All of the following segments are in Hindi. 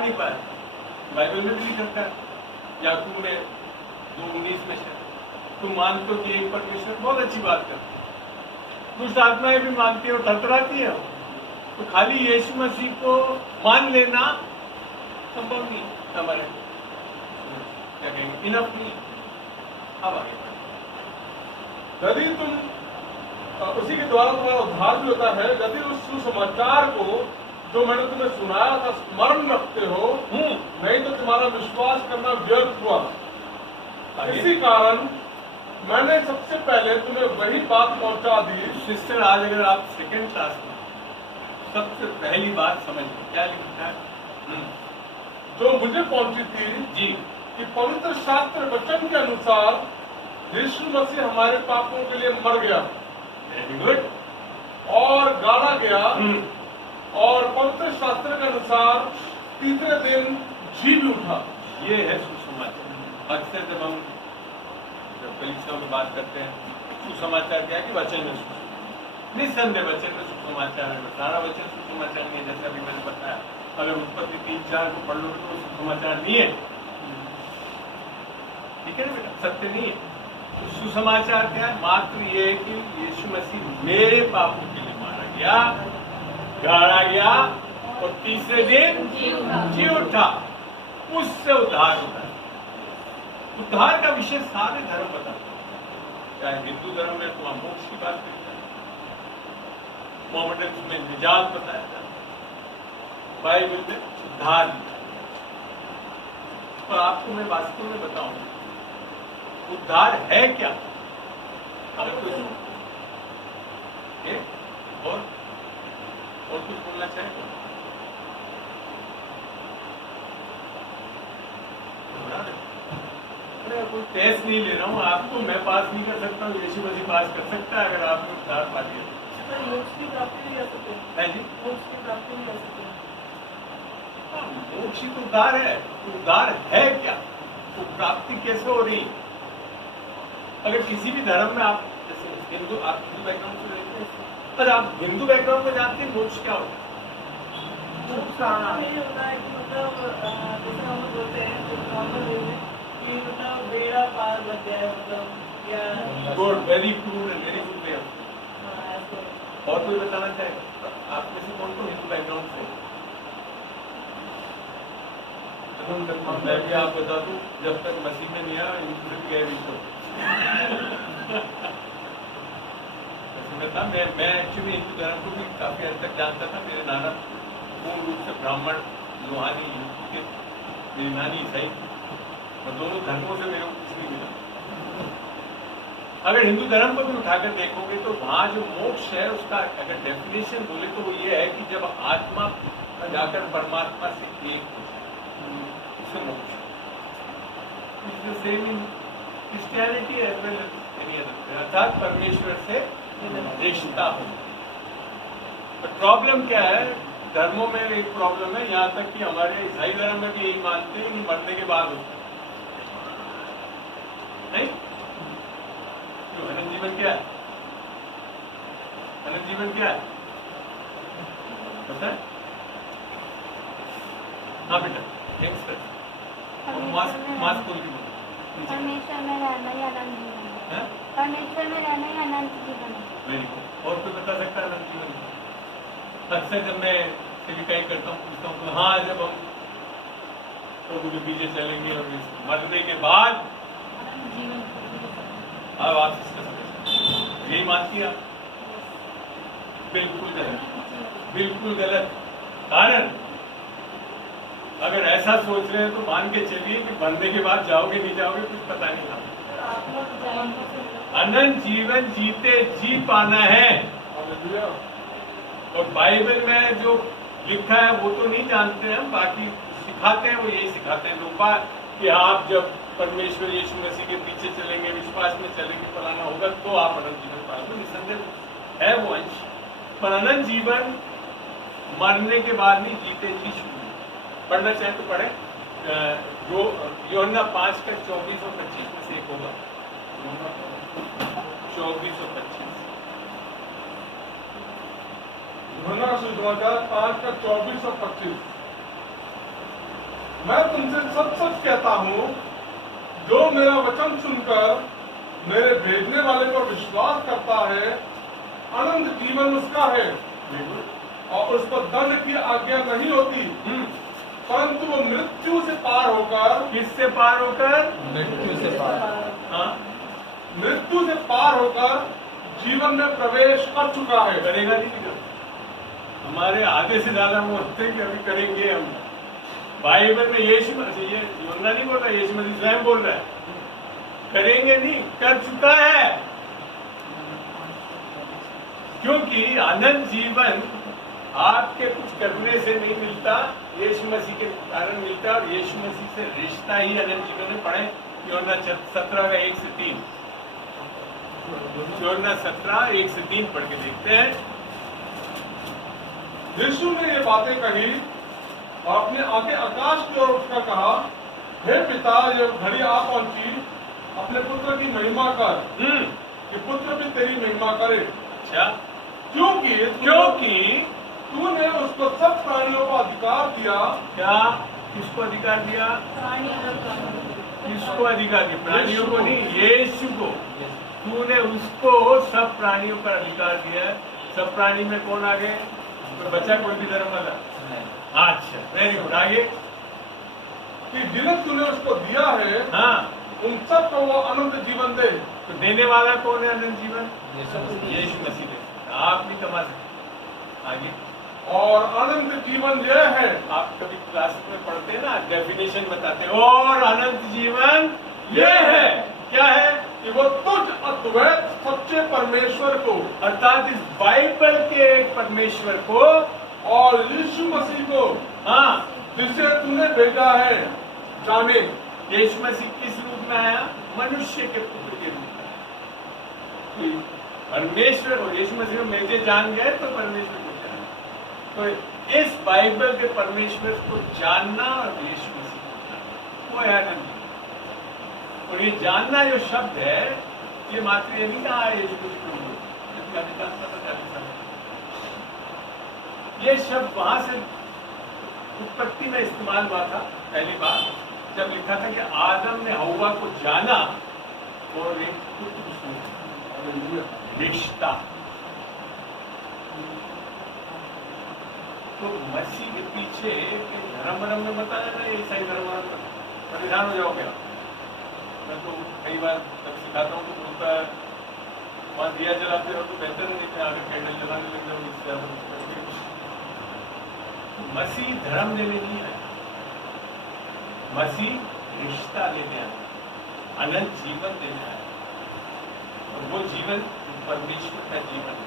नहीं पाया, बाइबल में भी नहीं करता है, याकूब में 2:19 में से तुम मानते हो कि एक परमेश्वर, बहुत अच्छी बात करते हैं। दुष्ट आत्माएं भी मानती है और थरथराती है, तो खाली यीशु मसीह को मान लेना संभव नहीं हमारे, क्या कहेंगे, इनफ नहीं। अब आगे यदि तुम उसी के द्वारा तुम्हारा उद्धार भी होता है, यदि उस सुसमाचार को जो मैंने तुम्हें सुनाया था स्मरण रखते हो, नहीं तो तुम्हारा विश्वास करना व्यर्थ हुआ। इसी कारण मैंने सबसे पहले तुम्हें वही बात पहुंचा दी। सिस्टर, आज अगर आप सेकंड क्लास में सबसे पहली बात समझ लो क्या लिखता है, जो मुझे पहुंची थी जी, कि पवित्र शास्त्र वचन के अनुसार यीशु मसीह हमारे पापों के लिए मर गया, वेरी गुड, और गाड़ा गया, और पवित्र शास्त्र के अनुसार तीसरे दिन जी भी उठा। ये है सुसमाचार। अक्सर जब कलीसिया में बात करते हैं, सुसमाचार क्या है कि वचन में निस्संदेह वचन में सुसमाचार है, सारा वचन सुसमाचार नहीं है। जैसे अभी मैंने बताया, अगर उत्पत्ति 3-4 को पढ़ लो तो सुसमाचार नहीं है, ठीक है ना बेटा, सत्य नहीं है। तो सुसमाचार क्या है? मात्र ये है कि यीशु मसीह मेरे पापों के लिए मारा गया, गाड़ा गया और तीसरे दिन जी उठा, उससे उद्धार होता है। उद्धार का विषय सारे धर्म बताते हैं, चाहे हिंदू धर्म में तो मोक्ष की बात करता है, मोहम्मदन में निजात बताया जाता है, बाइबल में उद्धार। और आपको मैं वास्तव में बताऊं उद्धार है क्या? अगर कोई और कुछ बोलना चाहे अरे कोई टेस्ट नहीं ले रहा हूँ आपको, मैं पास नहीं कर सकता हूँ, यीशु मसीह पास कर सकता है अगर आपने उद्धार पा लिया। मोक्ष की प्राप्ति नहीं कर सकते, है जी, मोक्ष की प्राप्ति नहीं कर सकते। मोक्ष तो उद्धार है, उद्धार है क्या? तो प्राप्ति कैसे हो रही? अगर किसी भी धर्म में आप जैसे हिंदू, आप हिंदू बैकग्राउंड से रहते हैं, पर आप हिंदू बैकग्राउंड में जानते हैं मोक्ष क्या होता है? मोक्ष का ये होता है कि मतलब जैसे हम लोग बोलते हैं नॉर्मल वे में कि मतलब बेड़ा पार लग गया है, मतलब या good, very good and very good way. ऐसे। और कोई बताना चाहे आप में से कौन कौन हिंदू बैकग्राउंड से? मैं भी आप बता दूं, जब तक मसीह में नहीं आया हिंदू से गए भी तो मैं एक्चुअली हिंदू धर्म को भी काफी हद तक जानता था। मेरे नाना पूर्ण रूप से ब्राह्मण लोहानी हिंदू के, मेरी नानी ईसाई, और दोनों धर्मों से मेरे को कुछ नहीं मिला। अगर हिंदू धर्म को भी उठाकर देखोगे तो वहाँ जो मोक्ष है उसका अगर डेफिनेशन बोले तो वो ये है कि जब आत्मा जाकर परमात्मा से एक हो जाए, उसे मोक्ष। Same in Christianity as well as any other, अर्थात परमेश्वर से रिश्ता हो। तो प्रॉब्लम क्या है? धर्मों में एक प्रॉब्लम है, यहाँ तक कि हमारे ईसाई धर्म में भी यही मानते हैं कि मरने के बाद होता है। नहीं, तो अनंत जीवन क्या है? अनंत जीवन क्या है पता है? हाँ बेटा, मास्क खोल के बोलो। परमेश्वर में रहना ही अनंत जीवन है। परमेश्वर में रहना ही अनंत जीवन है। Very good. और कोई बता सकता है अनंत जीवन? अक्सर जब मैं कभी कहीं करता हूँ, पूछता हूँ तो हाँ, जब हम प्रभु के पीछे चलेंगे और मरने के बाद जीवन अब आप इसका समझ यही मानती है? बिल्कुल गलत, बिल्कुल गलत। कारण अगर ऐसा सोच रहे हैं तो मान के चलिए कि मरने के बाद जाओगे नहीं जाओगे कुछ पता नहीं आपको। अनंत जीवन जीते जी पाना है। और बाइबल में जो लिखा है वो तो नहीं जानते हैं, बाकी सिखाते हैं, वो यही सिखाते हैं लोग कि आप जब परमेश्वर यीशु मसीह के पीछे चलेंगे, विश्वास में चलेंगे, फलाना होगा तो आप अनंत जीवन पाओगे। निसंदेह है वो अंश, पर अनंत जीवन मरने के बाद नहीं, जीते जी शुरू। पढ़ना चाहे तो पढ़े, यूहन्ना 5 का 24 और 25 में से एक होगा, 24 और 25। यूहन्ना सुसमाचार 5 का 24 और 25। मैं तुमसे सच सच कहता हूँ, जो मेरा वचन सुनकर मेरे भेजने वाले पर विश्वास करता है, अनंत जीवन उसका है और उस पर दंड की आज्ञा नहीं होती, परंतु वो मृत्यु से पार होकर, किससे पार होकर? मृत्यु से पार। हाँ, मृत्यु से पार होकर जीवन में प्रवेश कर चुका है। करेगा नहीं करेगा? हमारे आधे से ज्यादा वो होते हैं कि अभी करेंगे हम। बाइबल में यीशु मसीह, ये यूहन्ना नहीं बोल रहा, यीशु मसीह स्वयं बोल रहा है, करेंगे नहीं, कर चुका है। क्योंकि अनंत जीवन आपके कुछ करने से नहीं मिलता, यीशु मसीह के कारण मिलता है, और यीशु मसीह से रिश्ता ही अनंत जीवन में। पढ़े यूहन्ना 17:1-3, यूहन्ना 17:1-3 पढ़ के देखते हैं। यीशु ने ये बातें कही और अपने आंखें आकाश की ओर उठकर कहा, हे पिता, ये घड़ी आ पहुंची, अपने पुत्र की महिमा कर, कि पुत्र भी तेरी महिमा करे। अच्छा, क्योंकि तूने उसको सब प्राणियों को अधिकार दिया। क्या? किसको अधिकार दिया? किसको अधिकार दिया? प्राणियों को नहीं, यीशु को। तूने उसको सब प्राणियों पर अधिकार दिया है। सब प्राणी में कौन आ गए? तो बचा कोई भी धर्म वाला? अच्छा, वेरी गुड। आगे, कि जिन्हें तूने उसको दिया है, हाँ, उन सब को वो अनंत जीवन दे। तो देने वाला कौन है अनंत जीवन? यीशु मसीह दे। आप भी कमा सकते। आगे, और अनंत जीवन यह है, आप कभी क्लास में पढ़ते हैं ना, डेफिनेशन बताते हैं, और अनंत जीवन यह है। क्या है? कि वो तुझ अद्वैत सच्चे परमेश्वर को, अर्थात इस बाइबल के एक परमेश्वर को, और यीशु मसीह को, हाँ, जिसे तूने भेजा है, जाने। यीशु मसीह किस रूप में आया? मनुष्य के पुत्र के रूप में। तो परमेश्वर को, यीशु मसीह को मेरे जान गए तो परमेश्वर को जान। तो इस बाइबल के परमेश्वर को जानना और यीशु मसीह को जानना, वो है अनंत जीवन। और ये जानना जो शब्द है, ये मात्र ये नहीं कहा यीशु मसीह को, ये शब्द वहां से उत्पत्ति में इस्तेमाल हुआ था पहली बार, जब लिखा था कि आदम ने हव्वा को जाना और एक पुत्र सूंघा, रिश्ता। तो मसीह के पीछे धर्म में बताया ना, ईसाई धर्म परेशान हो जाओगे आप। मैं तो कई बार तब सिखाता हूँ तो बोलता है, वहां दिया जलाते रहो तो बेहतर नहीं थे, आगे कैंडल जलाने लग जाओ, इससे मसीह धर्म देने नहीं आया, मसीह रिश्ता लेने आया, अनंत जीवन देने आया। और वो जीवन परमेश्वर का जीवन है।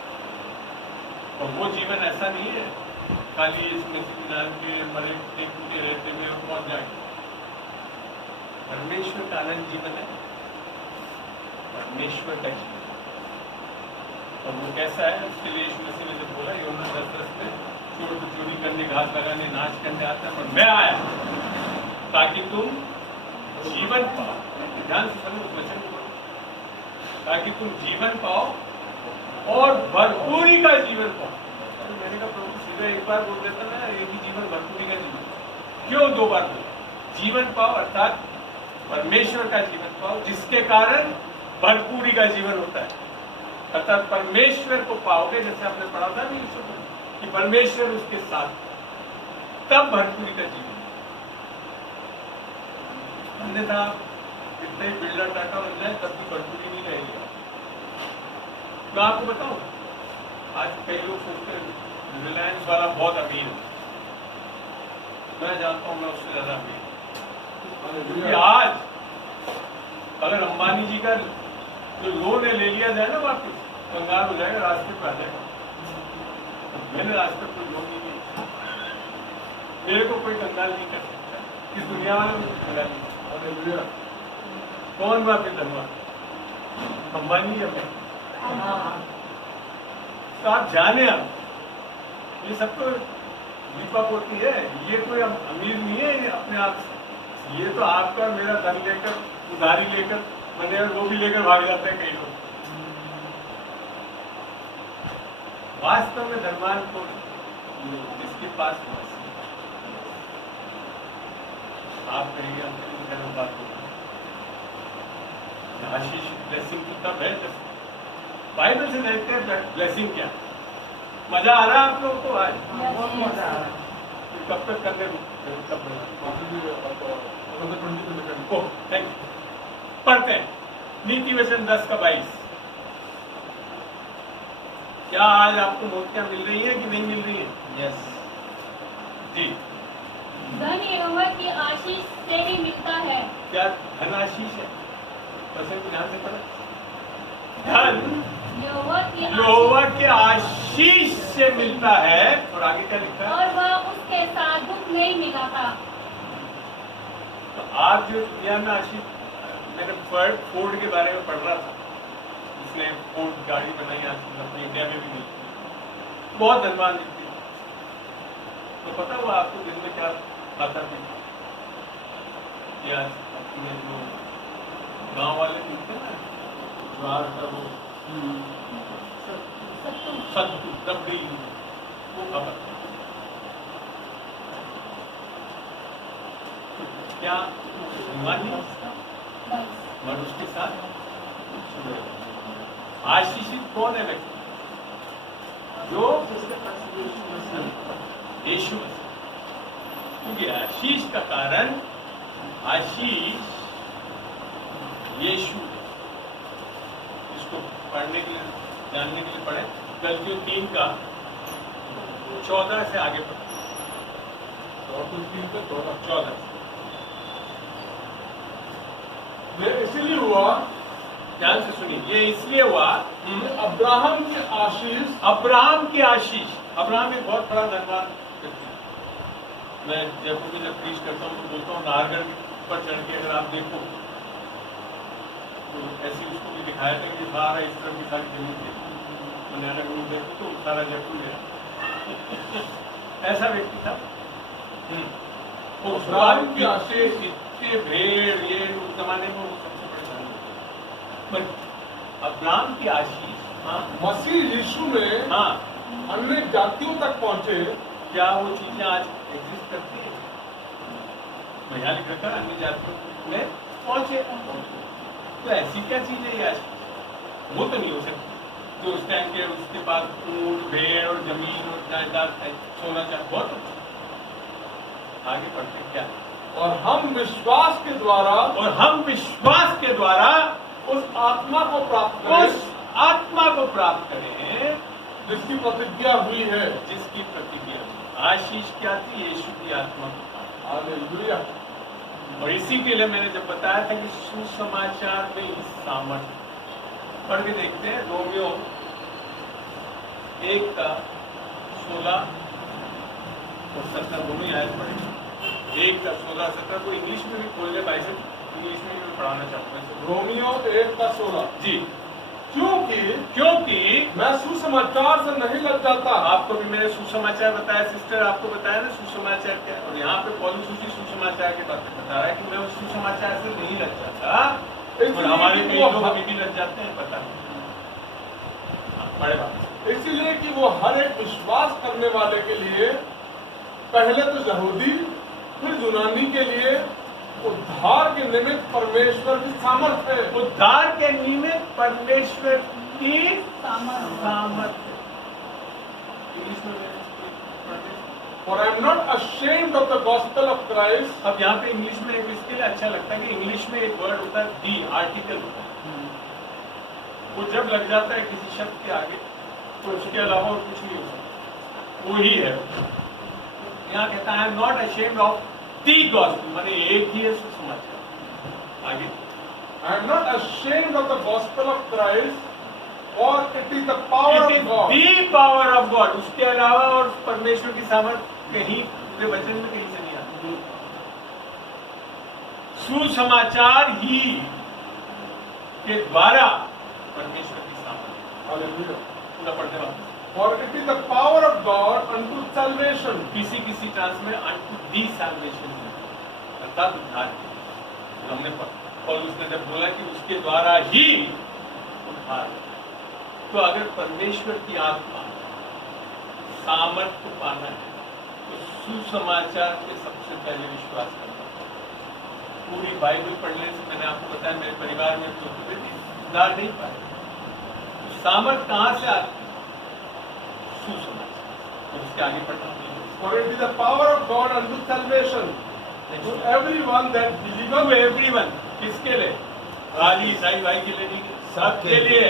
और वो जीवन ऐसा नहीं है खाली इस मसीह नाम के मरे टूटे रहते हुए और पहुंच जाएंगे। परमेश्वर का अनंत जीवन है, परमेश्वर का जीवन। और वो कैसा है, उसके लिए यीशु मसीह ने जब बोला यूहन्ना 10:10 में, चोर को चोरी करने, घास लगाने, नाश करने आता है, पर मैं आया ताकि तुम जीवन पाओ। ध्यान से सुनो उस वचन को, ताकि तुम जीवन पाओ और भरपूरी का जीवन पाओ। तो मैंने कहा प्रभु सीधा एक बार बोल देता ना, एक ही जीवन, भरपूरी का जीवन क्यों दो बार बोला? जीवन पाओ अर्थात परमेश्वर का जीवन पाओ, जिसके कारण भरपूरी का जीवन होता है। अर्थात परमेश्वर को पाओगे, जैसे आपने पढ़ा था नहीं कि परमेश्वर उसके साथ, तब भरपूरी का जीवन। अन्यथा कितने बिल्डर टाटा बन जाए तब भी भरपूरी नहीं रहेगी। मैं आपको बताऊं, आज कई लोग सोचते हैं रिलायंस वाला बहुत अमीर है, मैं जानता हूं मैं उससे ज्यादा अमीर। क्योंकि आज अगर अंबानी जी का जो लोन है ले लिया जाए ना वापिस, कंगाल हो जाएगा, रास्ते पे आ जाएगा। मैंने रास्ते पर लोन नहीं लिया, मेरे को कोई कंगाल नहीं कर सकता, इस दुनिया वाले मुझे कंगाल नहीं कर सकता। कौन वापिस धनवाद? अंबानी या मैं? तो आप जाने, आप ये सब तो दीपक होती है, ये कोई अमीर नहीं है ये अपने आप से। ये तो आपका मेरा धन लेकर, उधारी लेकर मैंने, वो भी लेकर भाग जाते हैं कई लोग। वास्तव में धनवान को जिसके पास आप कहेंगे हमसे नहीं करना बात होगा। आशीष ब्लेसिंग तो तब है जब बाइबल से देखते हैं ब्लेसिंग क्या। मजा आ रहा है आप लोगों को आज? बहुत मजा आ रहा है। कब तक करने कब थैंक यू। पढ़ते हैं नीति वचन 10 का 22। क्या आज आपको मोतियां मिल रही है कि नहीं मिल रही है? यस। जी। धन यहोवा की आशीष से ही मिलता है। क्या धन आशीष है? वैसे को ध्यान से पढ़ा। धन यहोवा के आशीष से मिलता है। और आगे क्या लिखा है? और वह उसके साथ दुख नहीं मिलाता। तो आज जो दुनिया में आशीष, मैंने फोर्ड के बारे में पढ़ रहा था। इसने फोर्ड गाड़ी बनाई आज अपने इंडिया में भी मिलती है, बहुत धनवान दिखती है। तो पता हुआ आपको दिन में क्या खाता थी? आज अपने जो गांव वाले मिलते हैं ना, ज्वार का वो सत्तू रबड़ी, वो खाता था। क्या धनवान नहीं? और उसके साथ आशीषित कौन है व्यक्ति? जो यीशु मसीह। क्योंकि आशीष का कारण, आशीष यीशु। इसको पढ़ने के लिए, जानने के लिए पढ़े गलतियों 3 का 14 से आगे पढ़े। 14 ये इसलिए हुआ, ध्यान से सुनिए, ये इसलिए हुआ अब्राहम की आशीष। अब्राहम की आशीष। अब्राहम एक बहुत बड़ा धनवान व्यक्ति। मैं जयपुर में जब प्रीच करता हूँ तो बोलता हूँ नाहरगढ़ पर चढ़ के अगर आप देखो तो ऐसे उसको भी दिखाया था कि सारा इस तरफ की सारी जमीन देखो, तो नारायणगढ़ देखो तो सारा जयपुर गया। ऐसा व्यक्ति था। अब्राहम की आशीष, इतने भेड़ ये उस जमाने में वो सबसे बड़े धन पर अब्राहम की आशीष। हाँ मसीह यीशु में हाँ, अन्य जातियों तक पहुंचे। क्या वो चीजें आज एग्जिस्ट करती है? मैं यहाँ लिखा था अन्य जातियों में पहुंचे। तो ऐसी क्या चीज है ये आशीष? वो तो नहीं हो सकती जो उस टाइम के उसके पास ऊंट भेड़ और जमीन और जायदाद है, सोना चांदी बहुत अच्छा। आगे बढ़ते क्या? और हम विश्वास के द्वारा उस आत्मा को प्राप्त करें जिसकी प्रतिज्ञा हुई है। जिसकी प्रतिज्ञा आशीष क्या थी? यीशु की आत्मा। हालेलुया। और इसी के लिए मैंने जब बताया था कि सुसमाचार में इस सामर्थ्य, पढ़ के देखते हैं रोमियो 1 का 16 और 17 दोनों आयत पढ़ेंगे। 1 का 16-17 को इंग्लिश में भी खोलने बाइबल, इंग्लिश में भी पढ़ाना चाहूंगा। रोमियो 1 का 16। जी। क्योंकि मैं सुसमाचार से नहीं लग जाता। आपको भी मैंने सुसमाचार बताया, सिस्टर आपको बताया ना सुसमाचार क्या, और यहाँ पे पौलुस उसी सुसमाचार के बारे में बता रहा है कि मैं उस सुसमाचार से नहीं लग जाता। और हमारे कई लोग अभी भी लग जाते हैं, पता नहीं। बड़े बात। इसलिए कि वो हर एक विश्वास करने वाले के लिए, पहले तो यहूदी फिर यूनानी के लिए उद्धार के निमित्त परमेश्वर की सामर्थ्य है। उद्धार के निमित्त परमेश्वर की सामर्थ्य। इंग्लिश में For I am not ashamed of the gospel of Christ। अब यहाँ पे इंग्लिश में इसके लिए अच्छा लगता है कि इंग्लिश में एक वर्ड होता है दी, आर्टिकल होता है। वो जब लग जाता है किसी शब्द के आगे तो उसके अलावा और कुछ नहीं हो सकता, वो ही है। यहाँ कहता है not ashamed of the gospel, माने एक ही है सुसमाचार। आगे I am not ashamed of the gospel of Christ, for it is the power of God। The power of God, उसके अलावा और परमेश्वर की सामर्थ्य कहीं पूरे वचन में कहीं से नहीं आती। सुसमाचार ही के द्वारा परमेश्वर की सामर्थ्य। हालेलुया। पूरा पढ़ते वक्त For it is the power of God unto salvation। किसी ट्रांस में unto the salvation, अर्थात उद्धार के लिए। हमने और उसने जब बोला कि उसके द्वारा ही उद्धार, तो अगर परमेश्वर की आत्मा सामर्थ्य पाना है तो सुसमाचार पे सबसे पहले विश्वास करना। पूरी बाइबल पढ़ने से मैंने आपको बताया मेरे परिवार में तो बेटी सुधार नहीं पाए। तो सामर्थ कहाँ से आती है? सुसमाचार। और उसके आगे पढ़ना For it is the power of God unto salvation to everyone that believeth. to everyone, किसके लिए? राजी ईसाई भाई के लिए नहीं, सबके लिए।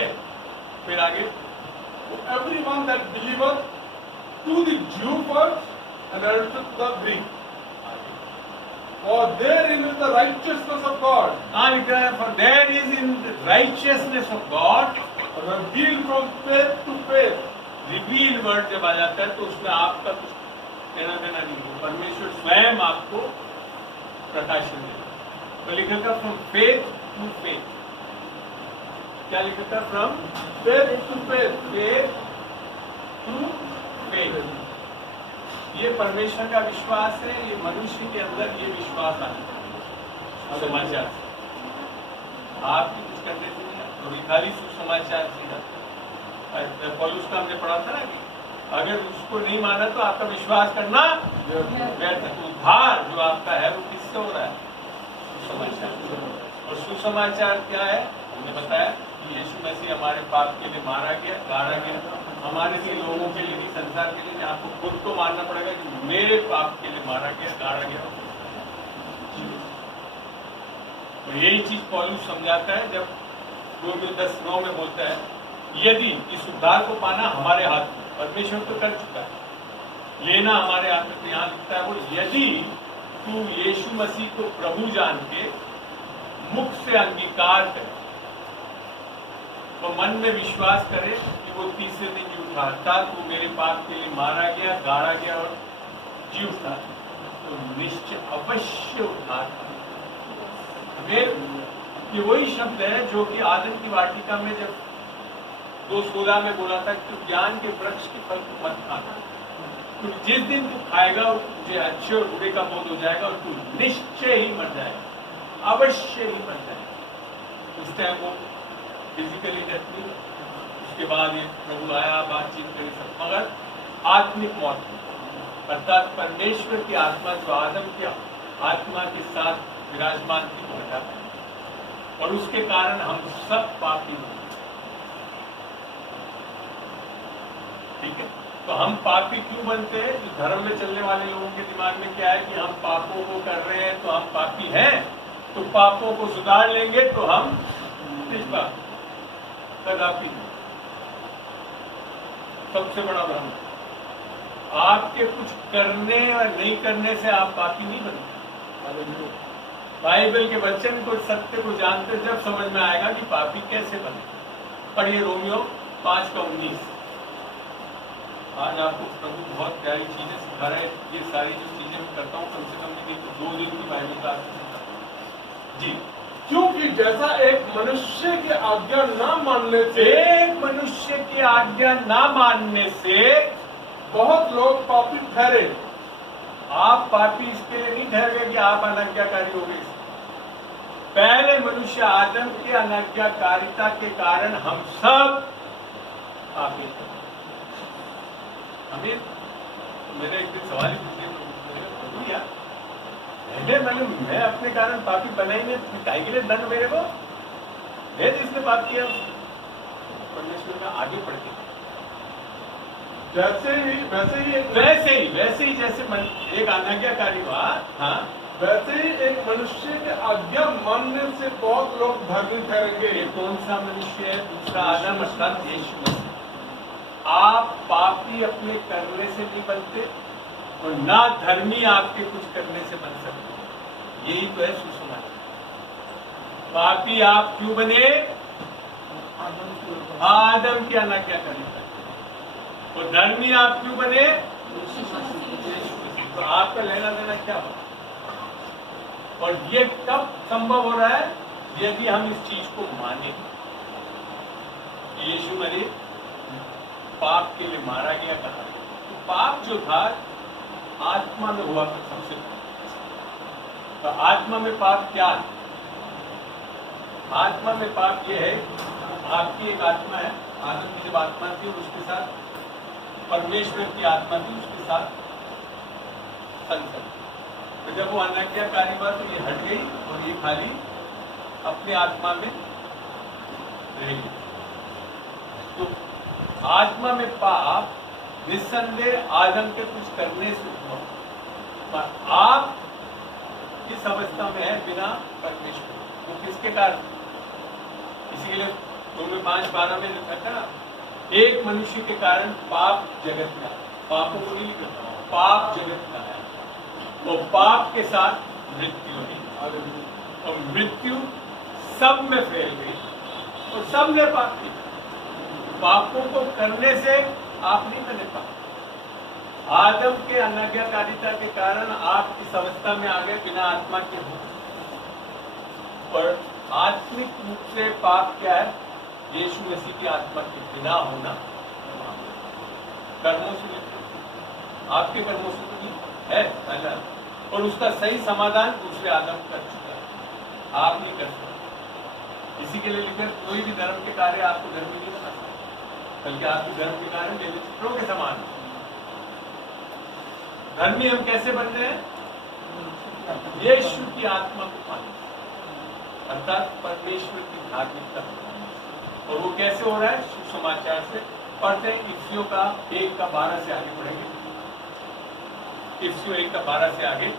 फिर आगे To everyone that believeth, to the Jew first and also to the Greek. For therein is the righteousness of God कहाँ लिखा है? For there is in the righteousness of God revealed from faith to faith. Reveal word जब आ जाता है तो उसमें आपका कुछ कहना देना नहीं है। परमेश्वर स्वयं आपको प्रकाशन देगा। तो लिखा था फ्रॉम फेथ टू फेथ। क्या लिखा था? From Faith to faith. Faith to faith. ये परमेश्वर का विश्वास है, ये मनुष्य के अंदर ये विश्वास आना चाहिए सुसमाचार से। आपकी कुछ करने से नहीं, थोड़ी खाली सुसमाचार से जाता है। पौलुस का हमने पढ़ा था ना कि अगर उसको नहीं माना तो आपका विश्वास करना व्यर्थ है। उद्धार जो आपका है वो किससे हो रहा है? सुसमाचार। और सुसमाचार क्या है? हमने बताया कि यीशु मसीह हमारे पाप के लिए मारा गया, गाड़ा गया, हमारे से लोगों के लिए नहीं, संसार के लिए। आपको खुद को मानना पड़ेगा कि मेरे पाप के लिए मारा गया, गाड़ा गया। और यही चीज पौलुस समझाता है जब रोमियो 10:9 में बोलता है यदि इस उद्धार को पाना हमारे हाथ में, परमेश्वर तो कर चुका है, लेना हमारे हाथ में। तो यहाँ लिखता है वो यदि तू यीशु मसीह को प्रभु जान के मुख से अंगीकार करे तो मन में विश्वास करे कि वो तीसरे दिन जी उठा, अर्थात वो मेरे पाप के लिए मारा गया, गाड़ा गया और जी उठा, तो निश्चय अवश्य उद्धार हमें। ये वही शब्द है जो कि आदम की वाटिका में जब 2:16 में बोला था कि ज्ञान के वृक्ष के फल को मत खाना, क्योंकि जिस दिन तू खाएगा और तुझे अच्छे और बुरे का बोध हो जाएगा और तू निश्चय ही मर जाएगा, अवश्य ही मर जाएगा। उस टाइम वो फिजिकली डेथ नहीं, उसके बाद ये प्रभु आया, बातचीत करी सब, मगर आत्मिक मौत, अर्थात परमेश्वर की आत्मा जो आदम की आत्मा के साथ विराजमान थी वो हटा पाई, और उसके कारण हम सब पापी हुए। ठीक है, तो हम पापी क्यों बनते हैं? जो धर्म में चलने वाले लोगों के दिमाग में क्या है कि हम पापों को कर रहे हैं तो हम पापी हैं, तो पापों को सुधार लेंगे तो हम निष्पाप। कदापि नहीं। सबसे बड़ा भ्रम, आपके कुछ करने और नहीं करने से आप पापी नहीं बनते। बाइबल के वचन को, सत्य को जानते जब समझ में आएगा कि पापी कैसे बने। पढ़िए रोमियो 5:19। आज आपको प्रभु बहुत प्यारी चीजें सिखा रहे हैं। ये सारी जो चीजें मैं करता हूँ कम से कम नहीं तो 2 दिन की बाइबल क्लास में सिखाता हूँ जी। क्योंकि जैसा एक मनुष्य की आज्ञा न मानने से, एक मनुष्य की आज्ञा ना मानने से बहुत लोग पापी ठहरे। आप पापी इसके लिए नहीं ठहर गए कि आप अनाज्ञाकारी हो गए। पहले मनुष्य आदम की अनाज्ञाकारिता के कारण हम सब पापी थे। हमें मेरे एक दिन सवाल ही पूछे, यार मैं अपने कारण पापी बना ही नहीं, काहे के लिए दंड मेरे को दे जिसने पाप किया। परमेश्वर का आगे बढ़ के वैसे ही जैसे एक अनाज्ञाकारी हुआ, हाँ, वैसे ही एक मनुष्य की आज्ञा मानने से बहुत लोग धर्मी ठहरेंगे। ये कौन सा मनुष्य है? दूसरा आदम अर्थात यीशु मसीह। आप पापी अपने करने से नहीं बनते और ना धर्मी आपके कुछ करने से बन सकते। यही तो है सुसमाचार। पापी आप क्यों बने? आदम की अनाज्ञाकारिता। और धर्मी आप क्यों बने? तो आपका लेना देना क्या हो? और ये कब संभव हो रहा है? यदि हम इस चीज को माने यीशु मसीह पाप के लिए मारा गया, कहा गया। तो पाप जो था आत्मा में हुआ था सबसे पहले। तो आत्मा में पाप क्या है? आत्मा में पाप ये है, आपकी एक आत्मा है, आदम की जब आत्मा थी और उसके साथ परमेश्वर की आत्मा थी, उसके साथ संसर्ग। तो जब वो अनाज्ञाकारी हुआ तो ये हट गई और ये खाली अपनी आत्मा में रहेगी। तो आत्मा में पाप निस्संदेह आदम के कुछ करने से हुआ, पर आप किस अवस्था में है बिना परमेश्वर, वो किसके कारण? इसीलिए तुमने 5:12 में लिखा था ना, एक मनुष्य के कारण पाप जगत में आया। पापों को नहीं लिखता, पाप जगत में आया, वो पाप के साथ मृत्यु हुई और मृत्यु सब में फैल गई और सब ने पाप किया। पापों को करने से आप नहीं बने पाप। आदम के अनाज्ञाकारिता के कारण आप इस अवस्था में आ गए बिना आत्मा के हो। और आत्मिक रूप से पाप क्या है? यीशु मसीह की आत्मा के बिना होना, कर्मों से आपके कर्मों से तो नहीं है पहला, और उसका सही समाधान दूसरे आदम कर चुका है, आप नहीं कर सकते। इसी के लिए लिखा कोई भी धर्म के कार्य आपको धर्मी नहीं बना सकता, बल्कि आपके धर्म के कार्य मेरे चित्रों के समान है। धर्मी हम कैसे बन रहे हैं? यीशु की आत्मा को पाने, अर्थात परमेश्वर की धार्मिकता। और वो कैसे हो रहा है? सुसमाचार से। पढ़ते हैं इफिसियों का 1:12 से आगे पढ़ेंगे। इफिसियों 1:12 से आगे,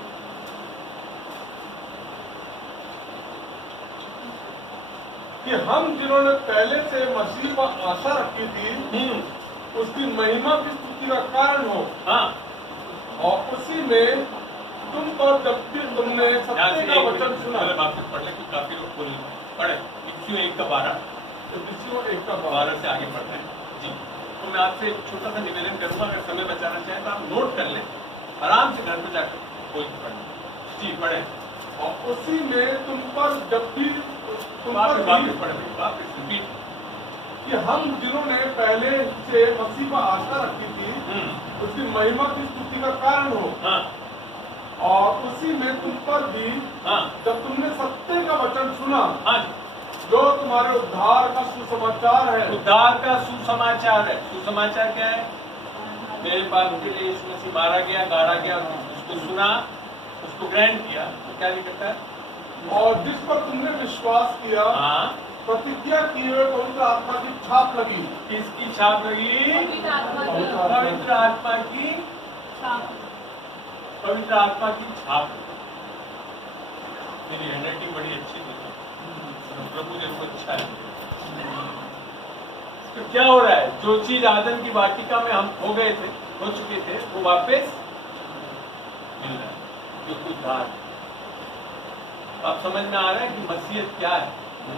कि हम जिन्होंने पहले से मसीह पर आशा रखी थी उसकी महिमा की स्तुति का कारण हो। हाँ, और उसी में तुम पर जब भी तुमने सत्य का वचन सुना। वापस पढ़ ले, काफी लोग बोल पढ़े। इफिसियों 1:12 से आगे पढ़ रहे हैं जी। तो मैं आपसे एक छोटा सा निवेदन करूंगा, अगर समय बचाना चाहें तो आप नोट कर लें, आराम से घर में जाकर कोई पढ़ें जी। पढ़े। और उसी में तुम पर जब भी वापस रिपीट, कि हम जिन्होंने पहले से मसीह पर आशा रखी थी उसकी महिमा की स्तुति का कारण हो। हाँ, और उसी में तुम पर भी हाँ, जब तुमने सत्य का वचन सुना, हाँ, जो तुम्हारे उद्धार का सुसमाचार है। उद्धार का सुसमाचार है। सुसमाचार क्या है? मेरे पाप के लिए यीशु मसीह मारा गया, गाड़ा गया, उसको सुना, उसको ग्रहण किया, तो क्या लिखता है? और जिस पर तुमने विश्वास किया, हाँ, प्रतिज्ञा किए हुए पवित्र आत्मा की छाप लगी। किसकी छाप लगी? पवित्र आत्मा की छाप। पवित्र आत्मा की छाप। मेरी हैंडराइटिंग बड़ी अच्छी थी, प्रभु ने वो अच्छा है। तो क्या हो रहा है? जो चीज आदम की वाटिका में हम हो गए थे, हो चुके थे, वो वापस मिल रहा है, जो उद्धार। आप समझ में आ रहा है कि मसीहत क्या है?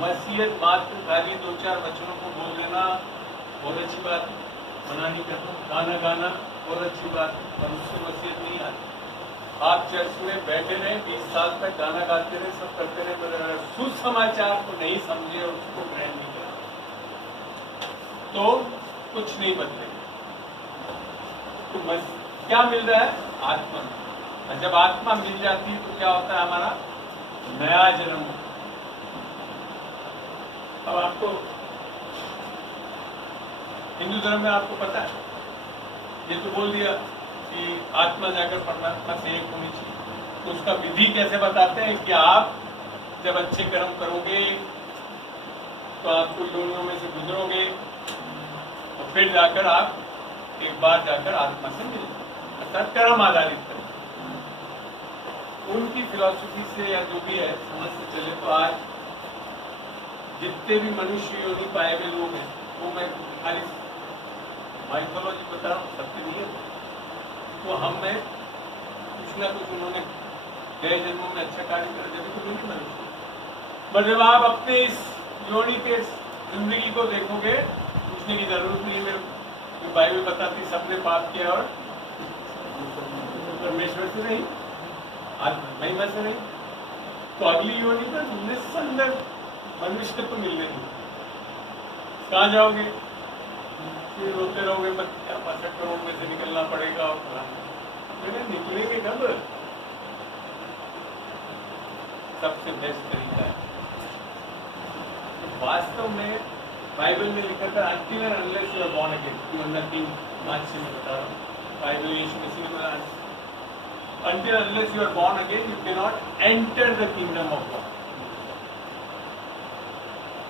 मसीहत मात्र खाली 2-4 वचनों को बोल देना बहुत अच्छी बात है, मना नहीं करना, गाना गाना बहुत अच्छी बात है, पर उससे मसीहत नहीं आती। आप चर्च में बैठे रहे 20 साल तक, गाना गाते रहे, सब करते रहे, पर अगर सुसमाचार को नहीं समझे और उसको ग्रहण नहीं किया तो कुछ नहीं बदलेगा। तो क्या मिल रहा है? आत्मा। और जब आत्मा मिल जाती है तो क्या होता है? हमारा नया जन्म। अब आपको हिंदू धर्म में आपको पता है, ये तो बोल दिया कि आत्मा जाकर परमात्मा से एक होनी चाहिए। तो उसका विधि कैसे बताते हैं कि आप जब अच्छे कर्म करोगे तो आपको योनियों में से गुजरोगे और फिर जाकर आप एक बार जाकर आत्मा से मिल, अर्थात कर्म आधारित करें। उनकी फिलॉसफी से या जो भी है समझ से चले तो आज जितने भी मनुष्य योनि पाए हुए लोग हैं, वो मैं खाली माइथोलॉजी बता रहा हूँ, सत्य नहीं है। तो हम में कुछ ना कुछ उन्होंने गए जन्मों में अच्छा कार्य कर दिया, तो नहीं मनुष्य। पर जब आप अपने इस योनि के जिंदगी को देखोगे, पूछने की जरूरत नहीं है। बाइबल बताती सबने पाप किया और परमेश्वर से नहीं, महिमा से नहीं। तो अगली योनि पर निस्संदेह मनुष्य तो मिलने नहीं। कहाँ जाओगे? फिर रोते रहोगे, बस क्या 65 करोड़ में से निकलना पड़ेगा और फिर निकलेंगे कब? सबसे बेस्ट तरीका है तो वास्तव में बाइबल में लिखा था until and unless you are born again, you are nothing। आज से मैं बता रहा हूँ, बाइबल यीशु मसीह ने बोला until unless you are born again, you cannot enter the kingdom of God.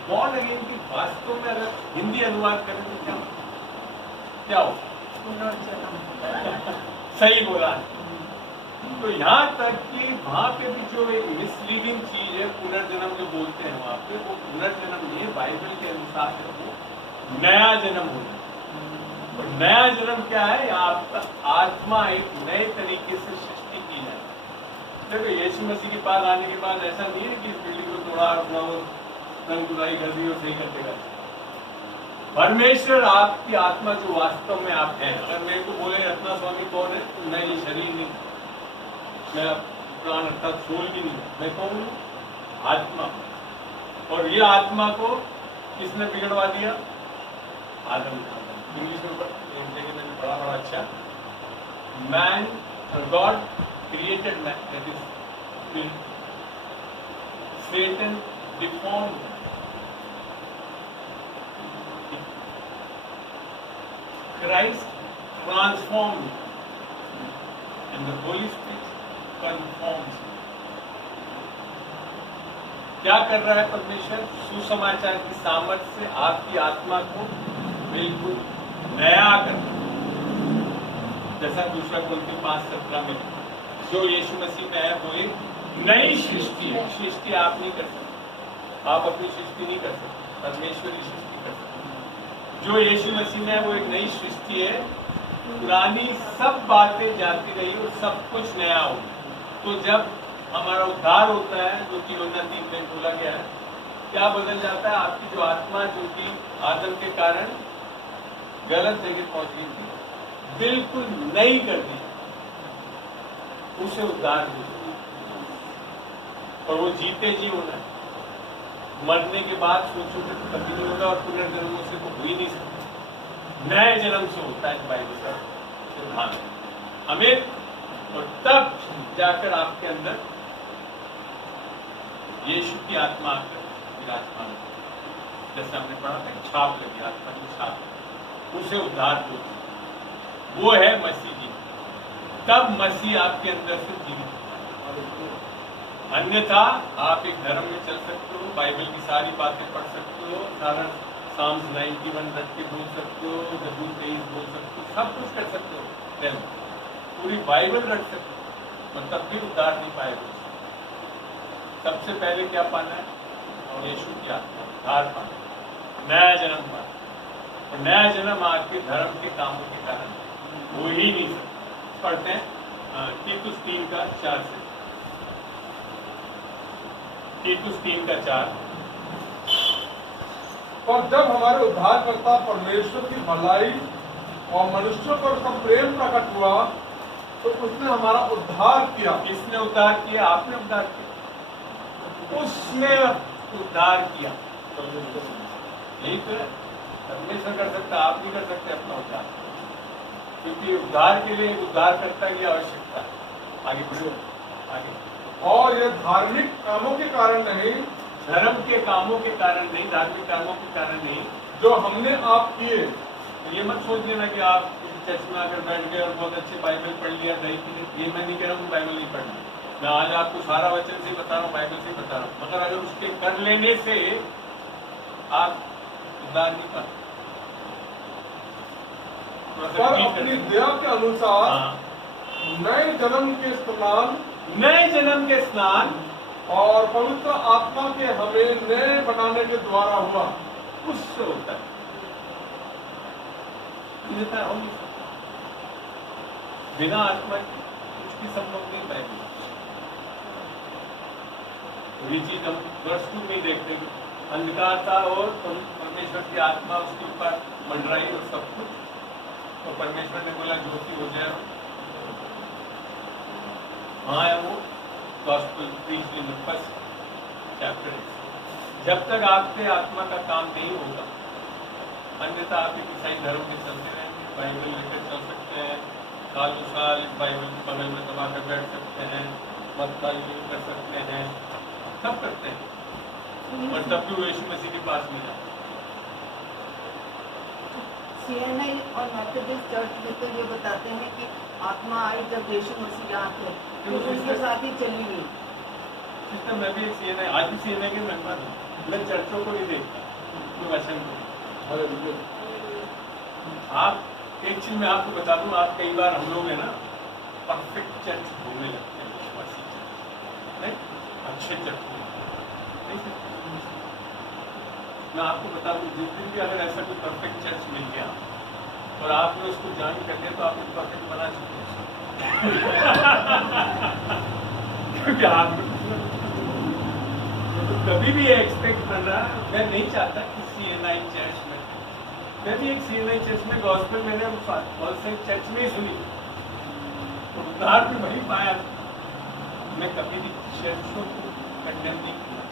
Born again की वास्तव में अगर हिंदी अनुवाद करें तो क्या हो? पुनर्जन्म। सही बोला। तो यहाँ तक कि वहाँ पे भी जो एक मिसलीडिंग चीज है पुनर्जन्म जो बोलते हैं वहाँ पे, वो पुनर्जन्म नहीं है, बाइबल के अनुसार है वो नया जन्म होना। और नया जन्म क्या है? आपका आत्मा एक नए तरीके से सृष्टि की जाए। देखो यीशु मसीह के पास आने के बाद ऐसा नहीं है कि इस बिल्डिंग को तोड़ा अपना वो रंग गुलाई कर दी और सही कर देगा। परमेश्वर आपकी आत्मा जो वास्तव में आप हैं, अगर मेरे को बोले रत्ना स्वामी कौन है, तो मैं ये शरीर नहीं, मैं प्राण अर्थात सोल भी नहीं, मैं कौन हूँ? आत्मा। और ये आत्मा को किसने बिगड़वा दिया? आदम। इंग्लिश में एक जगह मैंने पढ़ा बड़ा अच्छा, man God created man, that is Satan deformed. Christ transformed, and the Holy Spirit conforms. क्या कर रहा है परमेश्वर? सुसमाचार की सामर्थ्य से आपकी आत्मा को बिल्कुल नया कर रहा है। जैसा दूसरा कुरिन्थियों 5:17 में, जो यीशु मसीह में है वो एक नई सृष्टि है। सृष्टि आप नहीं कर सकते, आप अपनी सृष्टि नहीं कर सकते, परमेश्वरी सृष्टि कर सकते। जो यीशु मसीह में है वो एक नई सृष्टि है। पुरानी सब बातें जाती रही और सब कुछ नया हो। तो जब हमारा उद्धार होता है, जो कि यूहन्ना 3 में बोला गया है, क्या बदल जाता है? आपकी जो आत्मा जो कि आदम के कारण गलत जगह पहुंच गई थी, बिल्कुल नई कर दी, उसे उद्धार हो और वो जीते जी होना है। मरने के बाद सोचो कि कभी नहीं होगा और पुनर्जन्म से तो हो ही नहीं सकता। नए जन्म से होता है बाइबल का सिद्धांत। हमें और तब जाकर आपके अंदर यीशु की आत्मा आकर विराजमान होती, जैसे हमने पढ़ा था, छाप लगी, आत्मा की छाप, उसे उद्धार होती, वो है मसीह जी। तब मसीह आपके अंदर से जीवित होता है। अन्यथा आप एक धर्म में चल सकते हो, बाइबल की सारी बातें पढ़ सकते हो, सारा साम्स 91 रट के बोल सकते हो, जबूर 23 बोल सकते हो, सब कुछ कर सकते हो, पूरी बाइबल रट सकते हो, और तब भी उद्धार नहीं पाएगा। सबसे पहले क्या पाना है? और यीशु की आत्मा, उद्धार पाना, नया जन्म पाना। और नया जन्म आपके धर्म के कामों के कारण हो ही नहीं सकता। पढ़ते हैं तीतुस 3:4 से, तीतुस 3:4। और जब हमारे उद्धारकर्ता परमेश्वर की भलाई और मनुष्यों पर उसका प्रेम प्रकट हुआ, तो उसने हमारा उद्धार किया। किसने उद्धार किया? आपने उद्धार किया, उसने उद्धार किया। यही तो है, परमेश्वर कर सकता, आप नहीं कर सकते अपना उद्धार, क्योंकि उद्धार के लिए उद्धारकर्ता की आवश्यकता है। आगे बढ़ो, आगे। और ये धार्मिक कामों के कारण नहीं, धर्म के कामों के कारण नहीं, धार्मिक कामों के कारण नहीं, जो हमने आप किए। ये मत सोच लेना कि आप चर्च में आकर बैठ गए और बहुत अच्छे बाइबल पढ़ लिया, दही पी ली। ये मैं नहीं कह रहा हूँ बाइबल नहीं पढ़ना, मैं आज आपको सारा वचन से बता रहा हूँ, बाइबल से बता रहा हूँ। मगर अगर उसके कर लेने से आप उद्धार नहीं पाते, पर अपनी दया के अनुसार नए जन्म के स्नान, नए जन्म के स्नान और पवित्र आत्मा के हमें नए बनाने के द्वारा हुआ, उससे होता है। हो नहीं सकता बिना आत्मा के, कुछ भी संभव नहीं पाएगी। ये चीज हम वर्ष 2 में देखते हैं, अंधकार था और परमेश्वर की आत्मा उसके ऊपर मंडराई और सब कुछ, तो परमेश्वर ने बोला ज्योति हो जाए। हाँ है वो gospel preached in the first chapter. जब तक आपके आत्मा का काम नहीं होगा, अन्यथा आप एक ईसाई धर्म में चलते रहेंगे, बाइबल लेकर चल सकते हैं, सालों साल इस बाइबल को बगल में दबा कर बैठ सकते हैं, मत्ता यूज कर सकते हैं, सब करते हैं, और तब भी वो यीशु मसीह के पास नहीं जाते। सीएनआई और मेथोडिस्ट चर्च में तो ये बताते हैं कि आत्मा आई जब यीशु मसीह यहाँ थे तो उसके साथ ही चली गई। सिस्टर मैं भी एक सीएनए, आज भी सीएनए के मेंबर हूँ। मैं चर्चों को नहीं देखता, तो वचन को। हालेलुया। आप एक चीज मैं आपको बता दूं, आप कई बार हम लोग है ना परफेक्ट चर्च ढूंढने लगते हैं, विश्वासी चर्च, नहीं अच्छे चर्च नहीं सर। मैं आपको बता दूं, जिस दिन भी अगर ऐसा कोई परफेक्ट चर्च मिल गया और आपने उसको ज्वाइन कर लिया तो आपने परफेक्ट बना चुके क्योंकि आप तो कभी भी एक्सपेक्ट कर रहा, मैं नहीं चाहता कि सीएनआई चर्च में, मैं भी एक सीएनआई चर्च में गॉस्पेल मैंने चर्च में ही सुनी, तो उद्धार भी वही पाया। मैं कभी भी चर्चों को कंडेम नहीं किया,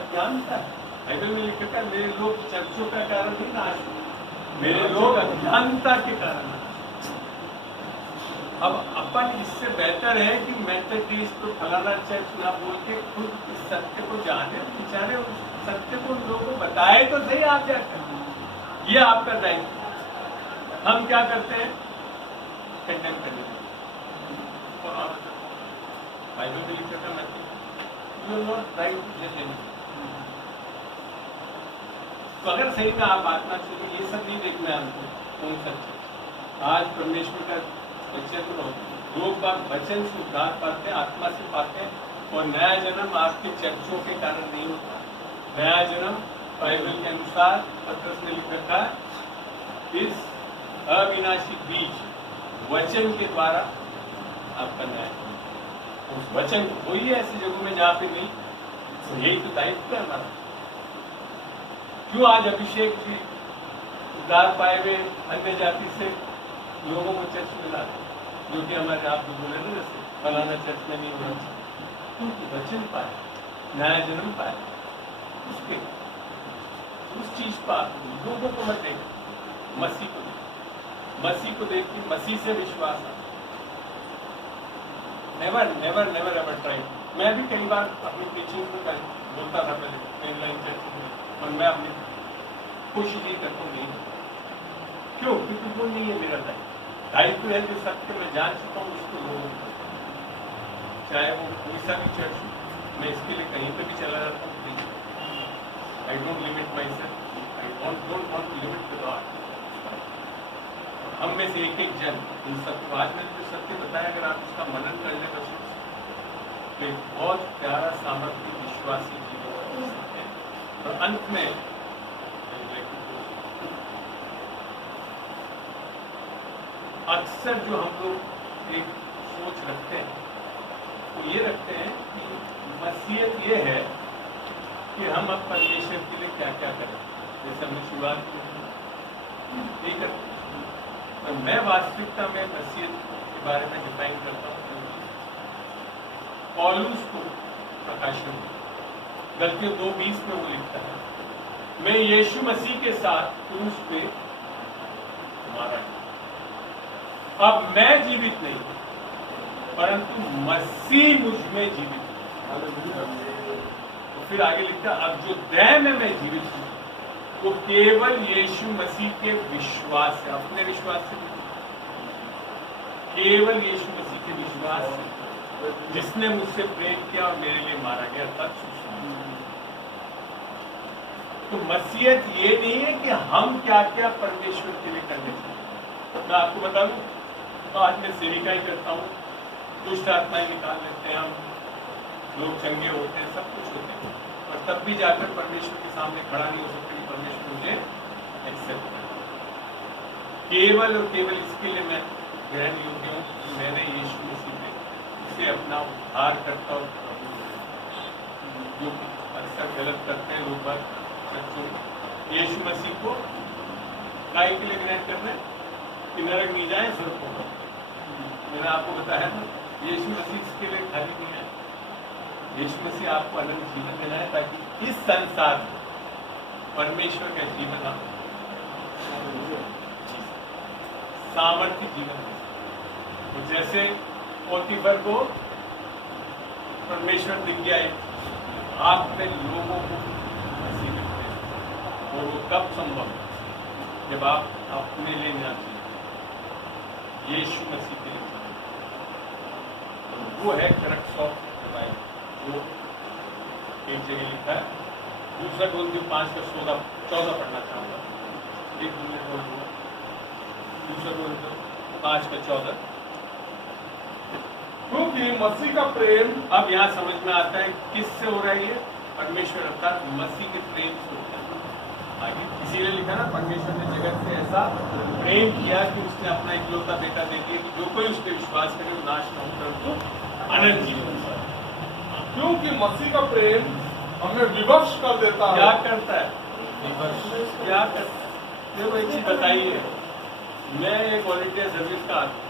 अज्ञानता बाइबल में लिखा था मेरे लोग चर्चों का कारण नहीं नाश, मेरे लोग अज्ञानता के कारण। अब अपन इससे बेहतर है कि मेथोडिस्ट तो फलाना चर्च ना बोल के खुद इस सत्य को जाने, बेचारे उस सत्य को उन लोगों को बताए तो सही आप जाकर। ये आपका दायित्व। हम क्या करते हैं, कंडेम करने और आप बाइबल में लिखा था you are not right to जज एनीथिंग। तो अगर सही में आप आत्मा से ये सब नहीं देखना है हमको कौन सच। आज परमेश्वर का वचन लोग बात वचन से उद्धार पाते हैं, आत्मा से पाते हैं, और नया जन्म आपके चर्चों के कारण नहीं होता। नया जन्म बाइबल के अनुसार पत्रस ने लिख रखा है, इस अविनाशी बीज वचन के द्वारा आपका नया जन्म। उस वचन को कोई ऐसी जगहों में जहाँ पे नहीं, तो यही तो दायित्व है हमारा। क्यों आज अभिषेक जी उद्धार पाए हुए अन्य जाति से लोगों को चर्च में लाते, जो कि हमारे आप लोग बोले ना जैसे फलाना चर्च में नहीं होना चाहिए, क्योंकि वचन पाए, नया जन्म पाए, उसके उस चीज पर लोगों को मत देख, मसीह को देख, मसीह को देख के मसीह से विश्वास आ। Never never never ever try. मैं भी कई बार अपनी टीचिंग में बोलता था पहले ऑनलाइन चर्च में, और मैं अपनी कोशिश नहीं करता नहीं, क्यों? क्योंकि वो नहीं है मेरा दायित्व है जो सत्य मैं जान चुका हूँ उसको लोगों को, चाहे वो कोई सा भी चर्च हो, मैं इसके लिए कहीं पे भी चला जाता हूँ। I don't limit myself, I don't want to limit the God. हम में से एक एक जन इन सत्य, आज मैंने जो सत्य बताया, अगर आप इसका मनन कर ले बच्चे तो एक बहुत प्यारा सामर्थ्य विश्वासी जीवन है। और अंत में अक्सर जो हम लोग एक सोच रखते हैं तो ये रखते हैं कि मसीहत ये है कि हम अब परमेश्वर के लिए क्या क्या करें, जैसे हमने शुरुआत की ये करते। और मैं वास्तविकता में मसीहत के बारे में डिफाइन करता हूँ। पौलुस को प्रकाशन गलतियों 2:20 में वो लिखता है, मैं यीशु मसीह के साथ क्रूस पे मारा, अब मैं जीवित नहीं परंतु मसीह मुझ में जीवित है। तो फिर आगे लिखता, अब जो देह में मैं जीवित हूँ वो केवल यीशु मसीह के विश्वास से, अपने विश्वास से नहीं, केवल यीशु मसीह के विश्वास से, जिसने मुझसे प्रेम किया और मेरे लिए मारा गया, अर्थात तो मसीहत ये नहीं है कि हम क्या क्या परमेश्वर के लिए करने चाहिए। मैं आपको बता दूं, आज मैं सेविका ही करता हूँ, दुष्ट आत्माएं निकाल लेते हैं हम, लोग चंगे होते हैं, सब कुछ होते हैं, और तब भी जाकर परमेश्वर के सामने खड़ा नहीं हो सकते कि परमेश्वर मुझे एक्सेप्ट करे। केवल और केवल इसके लिए मैं ग्रहण योग्य हूँ कि मैंने यीशु मसीह में उसे अपना उद्धार करता हूँ, जो कि अक्सर गलत करते हैं लोग बात। यीशु मसीह को काय के लिए ग्रहण करना है कि नरक नहीं जाए स्वर्ग को। मैंने आपको बताया ना, यीशु मसीह इसके लिए खाली नहीं है, यीशु मसीह आपको अनंत जीवन देना है ताकि इस संसार में परमेश्वर का जीवन आप सामर्थ्य जीवन दे। तो जैसे पोतीफर को परमेश्वर दिख गया है, आपने लोगों को नसीब दे, और वो कब संभव है? जब आप अपने लिए ना चाहिए। यीशु मसीह के लिए जीने। तो वो है क्रक्स ऑफ रिवाइवल, जो एक जगह लिखा है। दूसरा कोरिन्थियों 5:14 पढ़ना चाहूंगा, एक मिनट और हुआ। दूसरा कोरिन्थियों 5:14। क्योंकि मसीह का प्रेम अब यहाँ समझ में आता है किससे हो रही है, परमेश्वर अर्थात मसीह के प्रेम से होता है। आगे इसीलिए लिखा ना, परमेश्वर ने जगत से ऐसा प्रेम किया कि उसने अपना इकलौता बेटा दे दिया कि जो कोई उस पर विश्वास करे वो नाश न हो परंतु अनंत जीवन पाए। क्योंकि मसीह का प्रेम हमें विवश कर देता क्या है। करता है? क्या करता है? देखो एक चीज बताइए, मैं एक वॉलंटियर सर्विस का आदमी,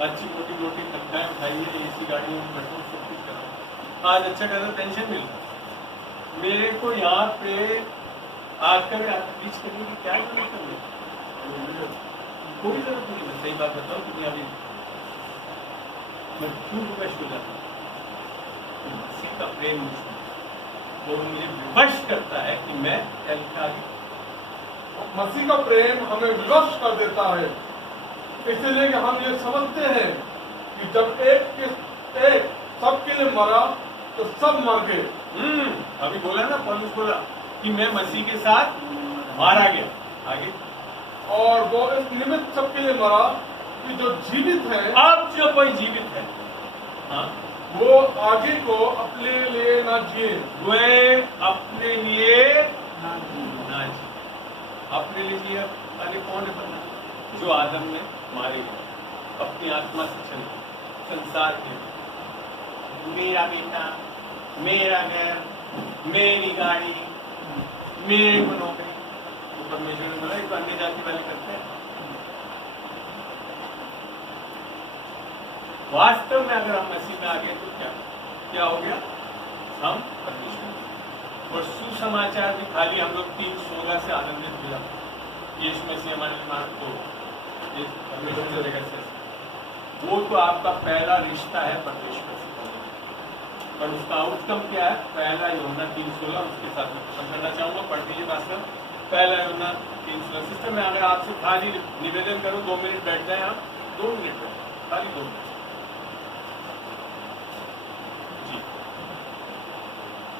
अच्छी मोटी मोटी तनख्वाहें उठाइए, एसी गाड़ियों में पेट्रोल सब कुछ करा, आज अच्छा खासा पेंशन मिल रहा है। मेरे को यहाँ पे आकर रीच करने की क्या जरूरत है? कोई जरूरत नहीं। मैं सही बात बताऊँ कि मैं अभी मैं क्यों विवश हो जाता हूँ? किसी का प्रेम मुझे वो मुझे विवश करता है कि मैं चल के आगे। मसीह का प्रेम हमें विवश कर देता है, इसलिए कि हम ये समझते हैं कि जब एक सबके लिए मरा तो सब मर गए। अभी बोला ना, पौलुस बोला कि मैं मसीह के साथ मारा गया। आगे और वो इस निमित्त सबके लिए मरा कि जो जीवित है, अब जो कोई जीवित है, हाँ, वो आगे को अपने लिए ना जिए, वे अपने लिए ना जिए। अपने लिए जिए अरे कौन है पता? जो आदम में मारे गए, अपनी आत्मा से चले संसार के, मेरा बेटा, मेरा घर, मेरी गाड़ी, मेरे को नौकरी। तो परमेश्वर ने बोला तो अन्य जाति वाले करते हैं। वास्तव में अगर हम मसीह में आ गए तो क्या हो गया? हम परमेश्वर। और सुसमाचार भी खाली हम लोग 3:16 से आनंदित हुआ, यीशु मसीह हमारे लिए तो परमेश्वर की जगह से, वो तो आपका पहला रिश्ता है परमेश्वर से, पर उसका आउटकम क्या है? पहला यूहन्ना 3:16। उसके साथ मैं खत्म करना चाहूंगा, पढ़ लीजिए पास्टर। पहला यूहन्ना 3:16। सिस्टर मैं अगर आपसे खाली निवेदन करूं 2 मिनट बैठ जाए आप, 2 मिनट बैठ, खाली 2 मिनट जी।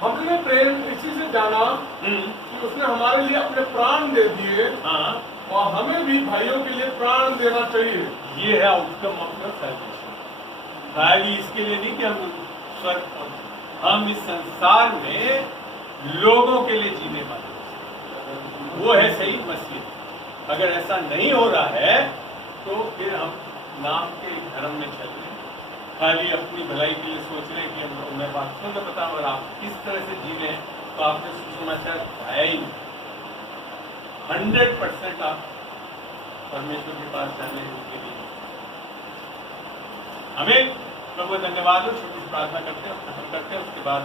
हमने प्रेम इसी से जाना कि उसने हमारे लिए अपने प्राण दे दिए, हाँ, और हमें भी भाइयों के लिए प्राण देना चाहिए। ये है आउटकम ऑफ द सैल्वेशन। खाली इसके लिए नहीं कि हम स्वर्ग पहुंचे, हम इस संसार में लोगों के लिए जीने वाले, वो है सही मसीह। अगर ऐसा नहीं हो रहा है तो फिर हम नाम के धर्म में चल रहे हैं, खाली अपनी भलाई के लिए सोच रहे हैं कि हम, मैं वास्तव में बताऊं, अगर आप किस तरह से जी रहे हैं तो आपने सुसमाचार पाया ही नहीं। 100% आप परमेश्वर के पास जाने के लिए हमें प्रभु धन्यवाद हो। छोटी सी प्रार्थना करते हैं, खत्म करते हैं, उसके बाद